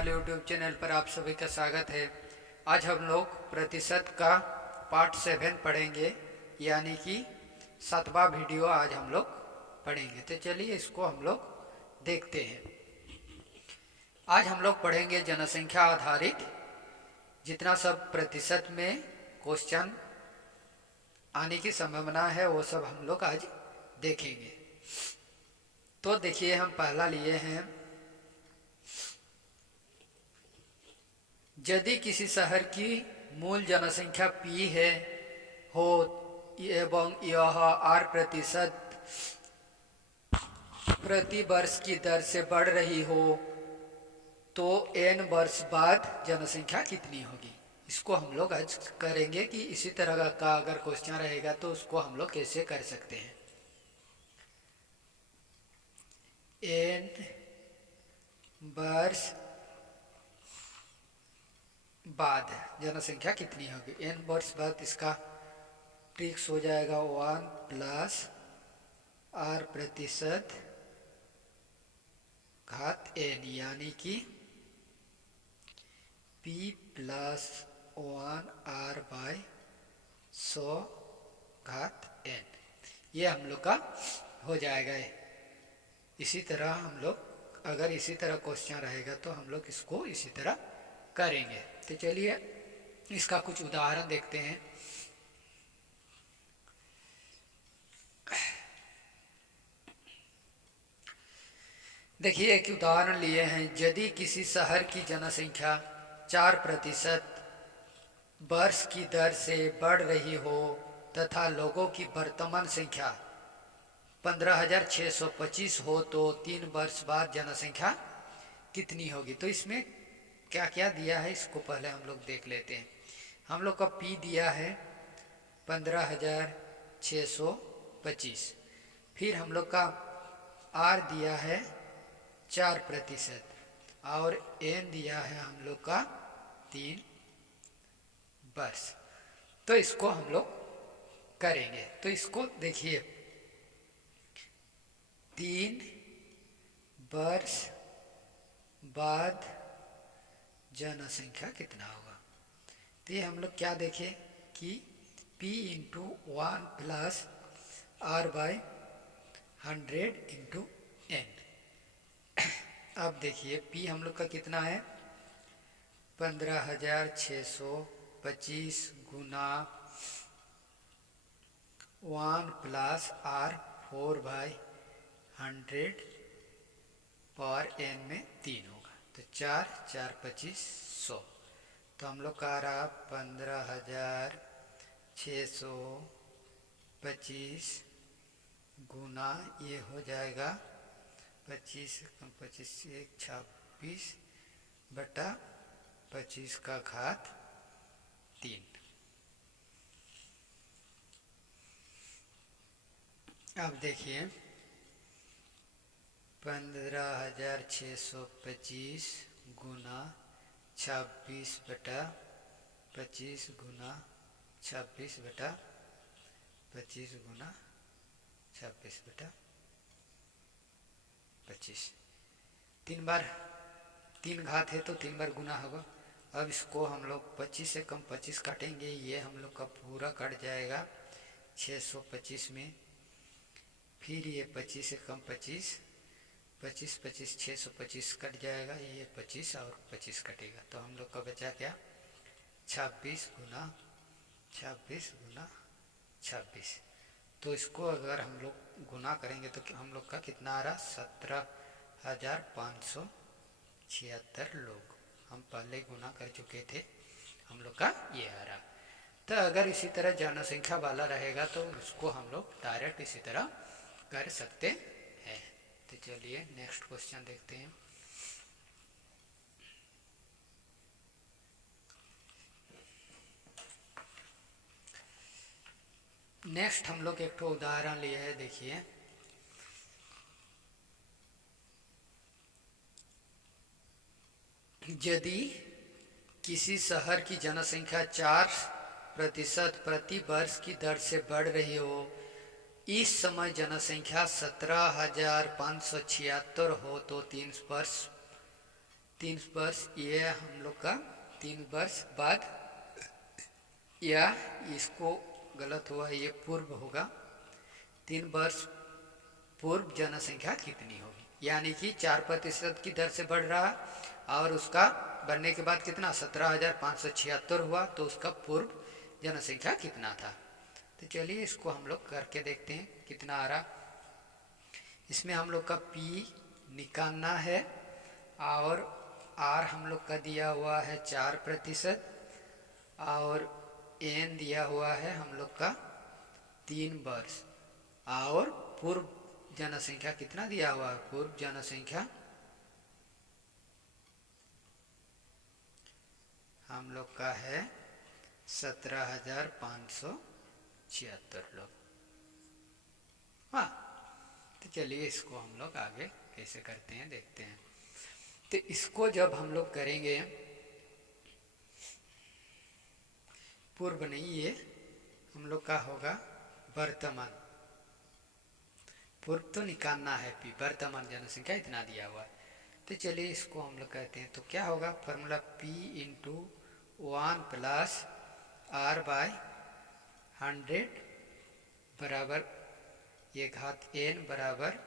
हमारे YouTube channel पर आप सभी का स्वागत है। आज हम लोग प्रतिशत का पार्ट 7 पढ़ेंगे, यानी कि 7वां वीडियो आज हम लोग पढ़ेंगे। तो चलिए इसको हम लोग देखते हैं। आज हम लोग पढ़ेंगे जनसंख्या आधारित जितना सब प्रतिशत में क्वेश्चन आने की संभावना है वो सब हम लोग आज देखेंगे। तो देखिए, हम पहला लिए हैं, यदि किसी शहर की मूल जनसंख्या P हो एवं यह 8% प्रति वर्ष की दर से बढ़ रही हो तो n वर्ष बाद जनसंख्या कितनी होगी। इसको हम लोग आज करेंगे कि इसी तरह का अगर क्वेश्चन रहेगा तो उसको हम लोग कैसे कर सकते हैं। n वर्ष बाद जनसंख्या कितनी होगी। n वर्ष बाद इसका ट्रिक्स हो जाएगा 1 प्लस r% घात n, यानी कि p प्लस 1r/100 घात n। ये हम लोग का हो जाएगा। इसी तरह हम लोग अगर इसी तरह क्वेश्चन रहेगा तो हम लोग इसको इसी तरह करेंगे। तो चलिए इसका कुछ उदाहरण देखते हैं। देखिए, एक उदाहरण लिए हैं, यदि किसी शहर की जनसंख्या 4% वर्ष की दर से बढ़ रही हो तथा लोगों की वर्तमान संख्या 15,625 हो तो 3 वर्ष बाद जनसंख्या कितनी होगी। तो इसमें क्या क्या दिया है इसको पहले हम लोग देख लेते हैं। हम लोग का P दिया है 15,625, फिर हम लोग का R दिया है 4% और N दिया है हम लोग का 3 वर्ष। तो इसको हम लोग करेंगे। तो इसको देखिए, 3 वर्ष बाद जनसंख्या कितना होगा। तो ये हम लोग क्या देखें कि P into 1 plus R/100 into N। अब देखिए P हम लोग का कितना है 15,625 गुना 1 प्लस R 4/100 पर N में 3 होगा। तो 4 4 25 100। तो हम लोग का आ रहा 15,625 गुना ये हो जाएगा 25 कम 25 1 26 बटा 25 का घात 3। अब देखिए 15,625 गुना 26 बटा 25 गुना 26 बटा 25 गुना 26 बटा 25। 3 बार 3 घात है तो 3 बार गुना होगा। अब इसको हम लोग 25 से कम 25 काटेंगे, ये हम लोग का पूरा कट जाएगा 625 में। फिर ये 25 से कम 25 25 25 625 कट जाएगा, ये 25 और 25 कटेगा। तो हम लोग का बचा क्या 26 गुना 26 गुना 26। तो इसको अगर हम लोग गुना करेंगे तो हम लोग का कितना आ रहा 17,576 लोग। हम पहले गुना कर चुके थे, हम लोग का ये आ रहा। तो अगर इसी तरह जनसंख्या वाला रहेगा तो उसको हम लोग डायरेक्ट इसी तरह कर सकते हैं। तो चलिए नेक्स्ट क्वेश्चन देखते हैं। नेक्स्ट हम लोग एक उदाहरण लिए है। देखिए यदि किसी शहर की जनसंख्या 4% प्रति वर्ष की दर से बढ़ रही हो, इस समय जनसंख्या 17,576 हो तो 3 वर्ष 3 वर्ष ये हम लोग का 3 वर्ष बाद, या इसको गलत हुआ, ये पूर्व होगा। 3 वर्ष पूर्व जनसंख्या कितनी होगी, यानी कि 4% की दर से बढ़ रहा और उसका बढ़ने के बाद कितना 17,576 हुआ, तो उसका पूर्व जनसंख्या कितना था। तो चलिए इसको हम लोग करके देखते हैं कितना आ रहा। इसमें हम लोग का P निकालना है और R हम लोग का दिया हुआ है 4% और N दिया हुआ है हम लोग का 3 वर्ष और पूर्व जनसंख्या कितना दिया हुआ है, पूर्व जनसंख्या हम लोग का है 17,576 लोग। हाँ, तो चलिए इसको हम लोग आगे कैसे करते हैं देखते हैं। तो इसको जब हम लोग करेंगे, पूर्व नहीं, ये हम लोग का होगा वर्तमान, पूर्व तो निकालना है P, वर्तमान जनसंख्या इतना दिया हुआ है। तो चलिए इसको हम लोग कहते हैं, तो क्या होगा formula P into 1 plus R by 100 बराबर ये घात N बराबर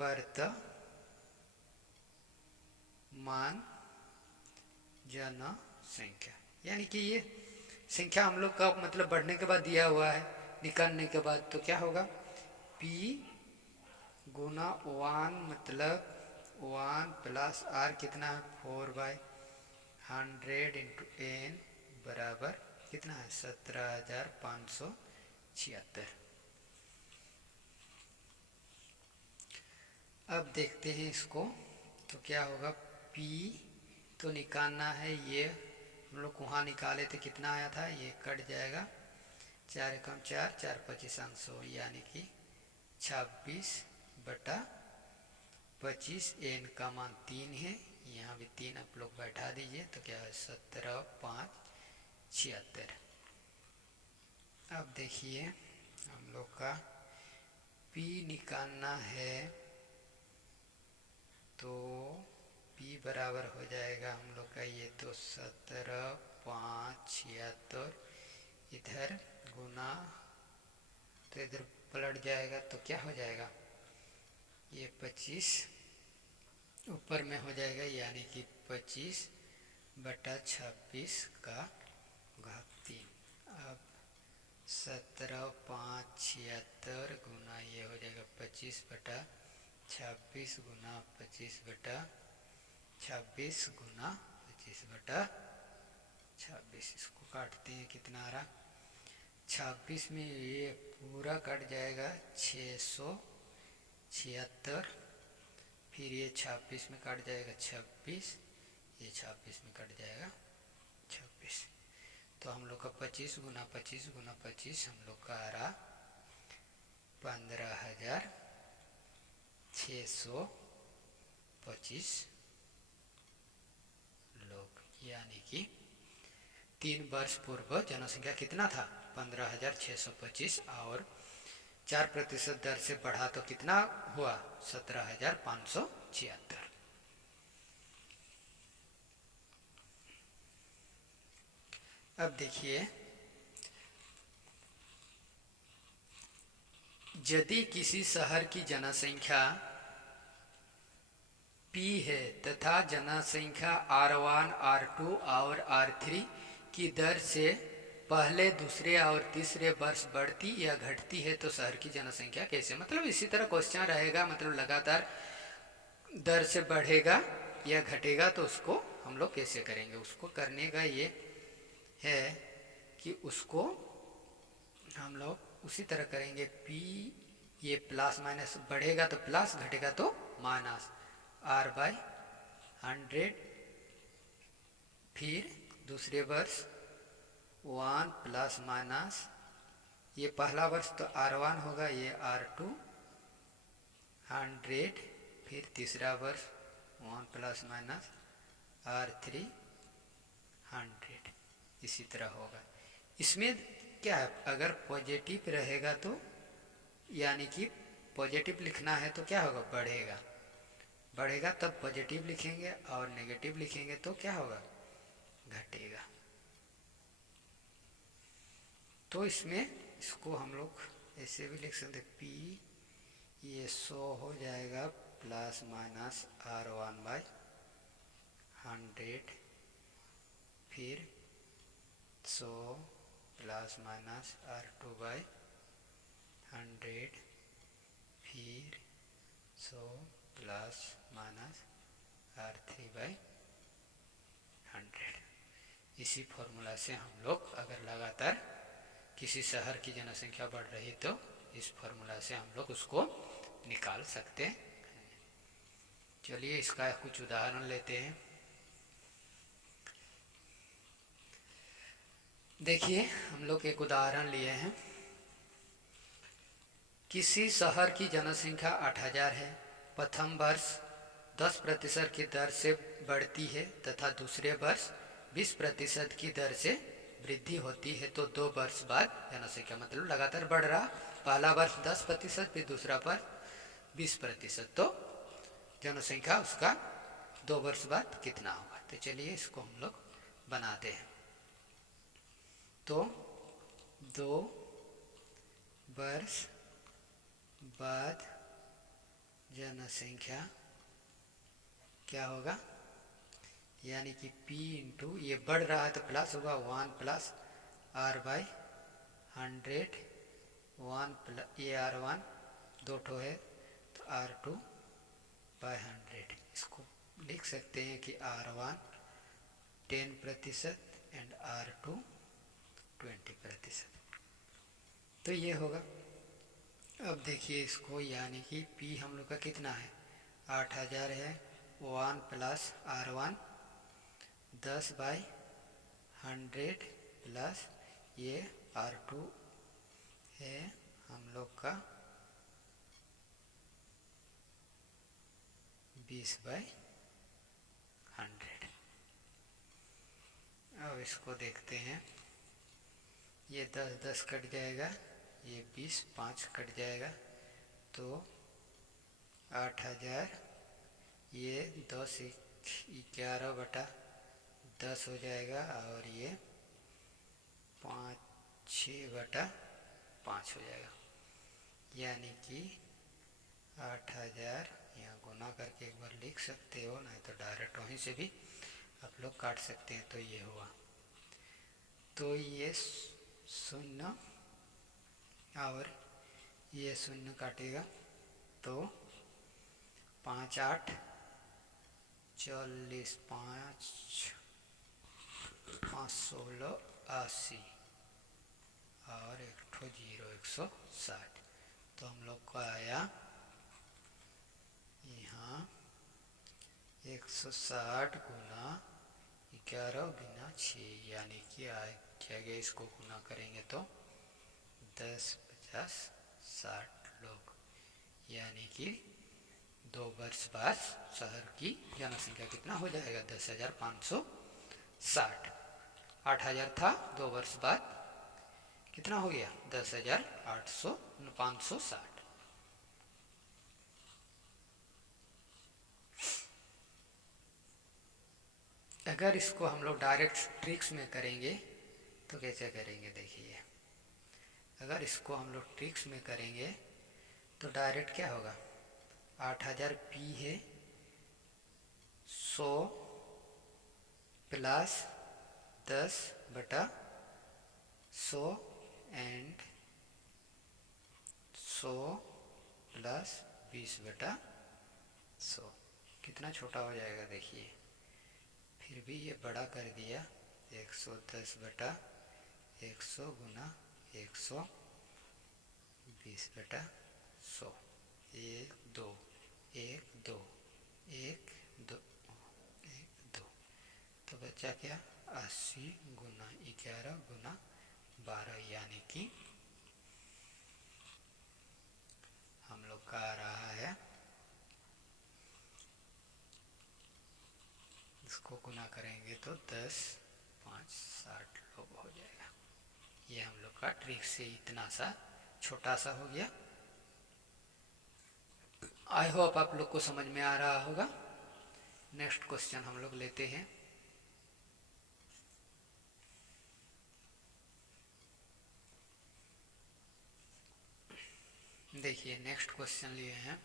वर्तमान जनसंख्या, यानी कि ये संख्या हम लोग का मतलब बढ़ने के बाद दिया हुआ है, निकालने के बाद तो क्या होगा P गुना 1 मतलब 1 प्लस R कितना है 4/100 इंटू N बराबर कितना है 17,576। अब देखते हैं इसको, तो क्या होगा P तो निकालना है, ये हम लोग वहाँ निकाले थे कितना आया था, ये कट जाएगा 4 एकम 4, 4 25 100, यानी कि 26/25। N का मान 3 है, यहाँ भी 3 आप लोग बैठा दीजिए, तो क्या है 17,576। अब देखिए हम लोग का P निकालना है, तो P बराबर हो जाएगा हम लोग का ये तो 17,576 इधर गुना, तो इधर पलट जाएगा तो क्या हो जाएगा ये 25 ऊपर में हो जाएगा, यानी कि 25/26 का घात 3। अब 17,576 गुना ये हो जाएगा 25/26 गुना 25/26 गुना 25/26। इसको काटते हैं कितना आ रहा, 26 में ये पूरा कट जाएगा 676, फिर ये 26 में कट जाएगा 26, ये 26 में कट जाएगा 26। तो हम लोग का 25 गुना 25 गुना 25 हम लोग का आ रहा 15,625 लोग, यानी कि 3 वर्ष पूर्व जनसंख्या कितना था 15,625 और 4% दर से बढ़ा तो कितना हुआ 17,576। अब देखिए, यदि किसी शहर की जनसंख्या P है तथा जनसंख्या R1, R2 और R3 की दर से पहले, दूसरे और तीसरे वर्ष बढ़ती या घटती है तो शहर की जनसंख्या कैसे, मतलब इसी तरह क्वेश्चन रहेगा, मतलब लगातार दर से बढ़ेगा या घटेगा तो उसको हम लोग कैसे करेंगे। उसको करने का ये है कि उसको हम लोग उसी तरह करेंगे, P ये प्लस माइनस बढ़ेगा तो प्लस, घटेगा तो माइनस, R/100, फिर दूसरे वर्ष 1 प्लस माइनस, ये पहला वर्ष तो R1 होगा, ये R2 100, फिर तीसरा वर्ष 1 प्लस माइनस R3 100, इसी तरह होगा। इसमें क्या है, अगर पॉजिटिव रहेगा तो यानी कि पॉजिटिव लिखना है तो क्या होगा बढ़ेगा, बढ़ेगा तब पॉजिटिव लिखेंगे और नेगेटिव लिखेंगे तो क्या होगा, घटेगा। तो इसमें इसको हम लोग ऐसे भी लिख सकते, P ये 100 हो जाएगा प्लस माइनस R1/100, फिर 100 प्लस माइनस R2/100, फिर 100 प्लस माइनस R3/100। इसी फॉर्मूला से हम लोग अगर लगातार किसी शहर की जनसंख्या बढ़ रही तो इस फॉर्मूला से हम लोग उसको निकाल सकते हैं। चलिए इसका कुछ उदाहरण लेते हैं। देखिए हम लोग एक उदाहरण लिए हैं। किसी शहर की जनसंख्या 8000 है। प्रथम वर्ष 10% की दर से बढ़ती है तथा दूसरे वर्ष 20% की दर से वृद्धि होती है, तो 2 वर्ष बाद जनसंख्या मतलब लगातार बढ़ रहा, पहला वर्ष 10%, फिर दूसरा वर्ष 20%, तो जनसंख्या उसका 2 वर्ष बाद कितना होगा। तो चलिए इसको हम लोग बनाते हैं। तो 2 वर्ष बाद जनसंख्या क्या होगा, यानी कि P इंटू ये बढ़ रहा है तो प्लस होगा 1 प्लस R/100, 1 प्लस ये R1 दो ठो है तो R2/100। इसको लिख सकते हैं कि R1 10% एंड R2 20%। तो ये होगा। अब देखिए इसको, यानी कि P हम लोग का कितना है, 8000 है, 1 प्लस R1 10/100 प्लस ये R2 है हम लोग का 20/100। अब इसको देखते हैं, ये 10 कट जाएगा, ये 20 5 कट जाएगा, तो 8000 ये 10 11/10 हो जाएगा और ये 5 6/5 हो जाएगा। यानी कि 8000 यहाँ गुना करके एक बार लिख सकते हो, नहीं तो डायरेक्ट वहीं से भी आप लोग काट सकते हैं। तो ये हुआ, तो ये 0 और ये 0 काटेगा तो 5 8 40 5 5 16 80 और एक ठो 0 160। तो हम लोग को आया यहाँ 160 गुना 11 गुना 6, यानी कि आगे इसको गुना करेंगे तो 10 50 60 लोग, यानी कि 2 वर्ष बाद शहर की जनसंख्या कितना हो जाएगा, 10,560। 8000 था, 2 वर्ष बाद कितना हो गया, 10,560। अगर इसको हम लोग डायरेक्ट ट्रिक्स में करेंगे तो कैसे करेंगे, देखिए अगर इसको हम लोग ट्रिक्स में करेंगे तो डायरेक्ट क्या होगा, 8000 P है, 100 प्लस 10/100 एंड 100 प्लस 20/100। कितना छोटा हो जाएगा देखिए, फिर भी ये बड़ा कर दिया, 110/100 गुना 100 20/100, 1 2 1 2 1 2 1 2, तो बचा क्या, 80 गुना 11 गुना 12, यानी कि हम लोग का आ रहा है, इसको गुना करेंगे तो 10 5 60 लोग हो जाएगा। ये हम लोग का ट्रिक से इतना सा छोटा सा हो गया। आई होप आप लोग को समझ में आ रहा होगा। नेक्स्ट क्वेश्चन हम लोग लेते हैं। देखिए नेक्स्ट क्वेश्चन लिए हैं।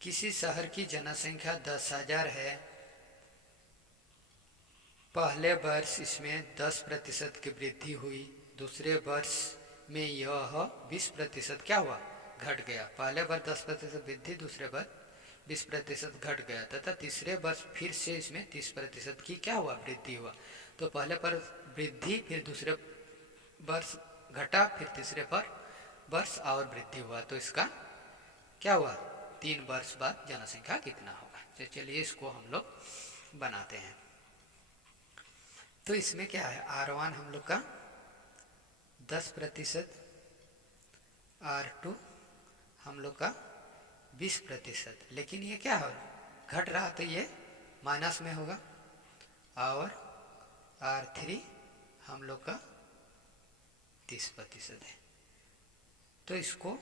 किसी शहर की जनसंख्या 10,000 है। पहले वर्ष इसमें 10% की वृद्धि हुई, दूसरे वर्ष में यह 20% क्या हुआ, घट गया। पहले वर्ष 10% वृद्धि, दूसरे वर्ष 20% घट गया तथा तीसरे वर्ष फिर से इसमें 30% की क्या हुआ, वृद्धि हुआ। तो पहले वर्ष वृद्धि, फिर दूसरे वर्ष घटा, फिर तीसरे वर्ष और वृद्धि हुआ। तो इसका क्या हुआ, 3 वर्ष बाद जनसंख्या कितना होगा। तो चलिए इसको हम लोग बनाते हैं। तो इसमें क्या है, R1 हम लोग का 10%, R2 हम लोग का 20%। लेकिन ये क्या हो, घट रहा, तो ये माइनस में होगा। और R3 हम लोग का 30% है। तो इसको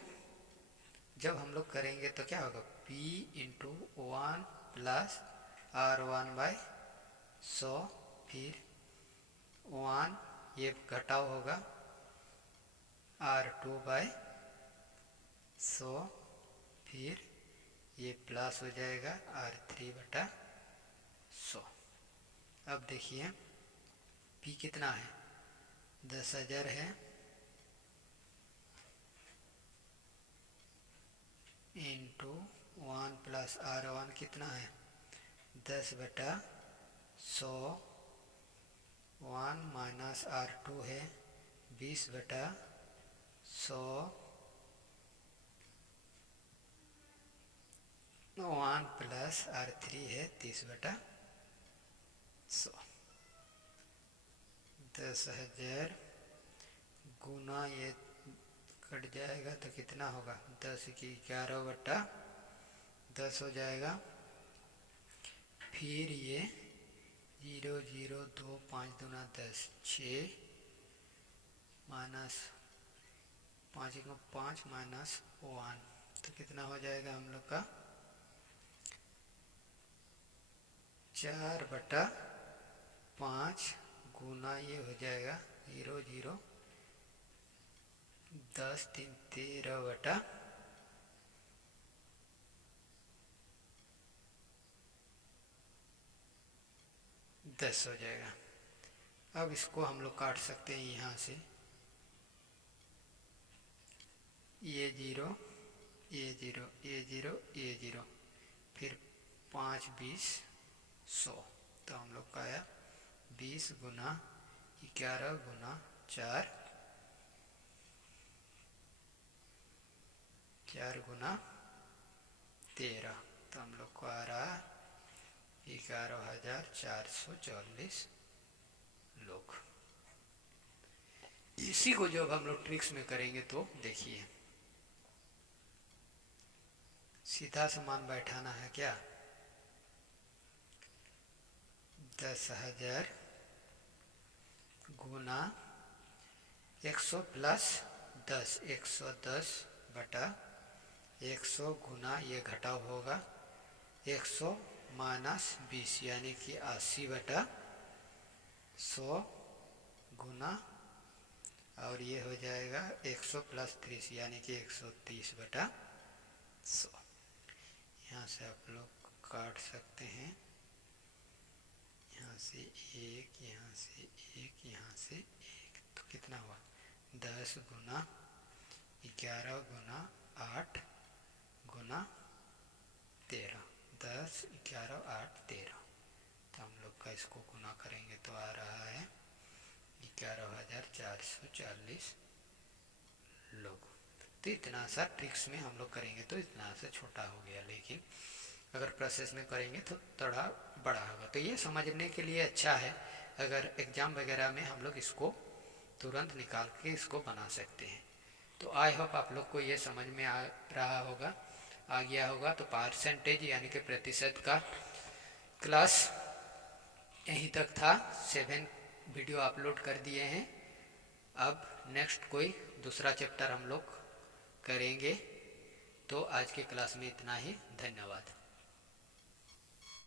जब हम लोग करेंगे तो क्या होगा, P × 1 + R1/100, फिर 1 ये घटाव होगा, R2/100, फिर ये प्लस हो जाएगा R3/100। अब देखिए P कितना है, 10,000 है, इंटू 1 + R1 कितना है, 10/100, 1 - R2 है 20/100, 1 + R3 है 30/100। 10,000 गुना ये कट जाएगा तो कितना होगा, 10 की 11/10 हो जाएगा। फिर ये 0 0 2 5 दूना 10, 6 -5 × 5 -1, तो कितना हो जाएगा हम लोग का 4/5 गुना ये हो जाएगा 0 0 10 3 13/10 हो जाएगा। अब इसको हम लोग काट सकते हैं यहाँ से, ये 0 ये 0 ये 0 ये 0, फिर 5 20 100, तो हम लोग का आया 20 गुना 11 गुना 4, 4 गुना 13, तो हम लोग को आ रहा 11,440 लोग। इसी को जब हम लोग ट्रिक्स में करेंगे तो देखिए सीधा समान बैठाना है क्या, 10,000 गुना 100 + 10, 110/100 गुना ये घटाव होगा 100 - 20 यानी कि 80/100 गुना, और ये हो जाएगा 100 + 30 यानी कि 130/100। यहाँ से आप लोग काट सकते हैं, यहाँ से 1, यहाँ से 1, यहाँ से 1, तो कितना हुआ 10 गुना 11 गुना 8 गुना 13, 10 11 8 13, तो हम लोग का इसको गुना करेंगे तो आ रहा है 11,440 लोग। तो इतना सा ट्रिक्स में हम लोग करेंगे तो इतना सा छोटा हो गया, लेकिन अगर प्रोसेस में करेंगे तो थोड़ा बड़ा होगा। तो ये समझने के लिए अच्छा है, अगर एग्ज़ाम वगैरह में हम लोग इसको तुरंत निकाल के इसको बना सकते हैं। तो आई होप आप लोग को ये समझ में आ रहा होगा, आ गया होगा। तो परसेंटेज यानी कि प्रतिशत का क्लास यहीं तक था, 7 वीडियो अपलोड कर दिए हैं। अब नेक्स्ट कोई दूसरा चैप्टर हम लोग करेंगे, तो आज के क्लास में इतना ही, धन्यवाद।